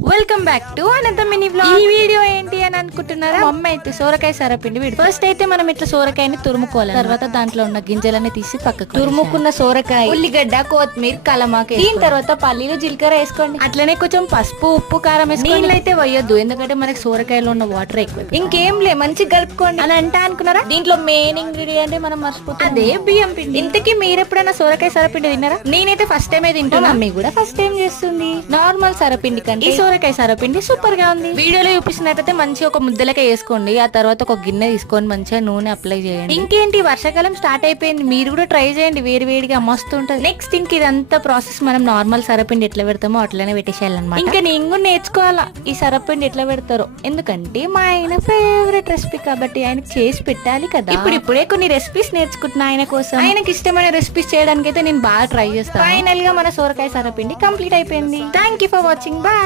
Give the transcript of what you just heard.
Welcome back to another mini vlog. ఈ video ఏంటి అని అనుకుంటున్నారా? మా అమ్మ అయితే సోరకాయ సరపిండి వీడి ఫస్ట్ అయితే మనం ఇట్లా సోరకాయని తురుముకోవాలి. తర్వాత దాంట్లో ఉన్న గింజలన్నీ తీసి పక్కకు తురుముకున్న సోరకాయ, ఉల్లిగడ్డ, కొత్తిమీర, కలమాక, దీని తర్వాత పల్లీలు, జీలకర్ర వేసుకోండి. అట్లనే కొంచెం పసుపు, ఉప్పు, కారం వేసుకోండి. నీళ్ళు అయితే వేయొద్దు, ఎందుకంటే మనకి సోరకాయలో ఉన్న వాటర్ ఎక్కువ. ఇంకేం లే, మంచి కలుపుకోండి అని అంటే అనుకున్నారా? దీంట్లో మెయిన్ ఇంగ్రీడియంట్ మనం మర్చిపోతాం, అదే బియ్యం పిండి. ఇంతకీ మీరు ఎప్పుడైనా సోరకాయ సరపిండి తిన్నారా? నేనైతే ఫస్ట్ టైమే తింటున్నా. మమ్మీ కూడా ఫస్ట్ టైం చేస్తుంది. నార్మల్ సరపిండి కంటే సోరకాయ సరపిండి సూపర్ గా ఉంది. వీడియోలో చూపిస్తున్నట్టయితే మంచిగా ఒక ముద్దలకే వేసుకోండి. ఆ తర్వాత ఒక గిన్నె తీసుకొని మంచిగా నూనె అప్లై చేయండి. ఇంకేంటి, వర్షాకాలం స్టార్ట్ అయిపోయింది, మీరు కూడా ట్రై చేయండి, వేడి వేడిగా మస్తు ఉంటుంది. నెక్స్ట్ ఇంక ఇదంతా ప్రాసెస్ మనం నార్మల్ సరపిండి ఎట్లా పెడతామో అట్లనే పెట్టేసేయాలన్నమాట. ఇంకా నేను కూడా నేర్చుకోవాలా ఈ సరపిండి ఎట్లా పెడతారో, ఎందుకంటే మా ఆయన ఫేవరెట్ రెసిపీ కాబట్టి ఆయనకు చేసి పెట్టాలి కదా. ఇప్పుడే కొన్ని రెసిపీస్ నేర్చుకుంటున్నా ఆయన కోసం. ఆయనకి ఇష్టమైన రెసిపీస్ చేయడానికి అయితే నేను బాగా ట్రై చేస్తాను. ఫైనల్ గా మన సోరకాయ సరపిండి కంప్లీట్ అయిపోయింది. Thank you for watching. Bye.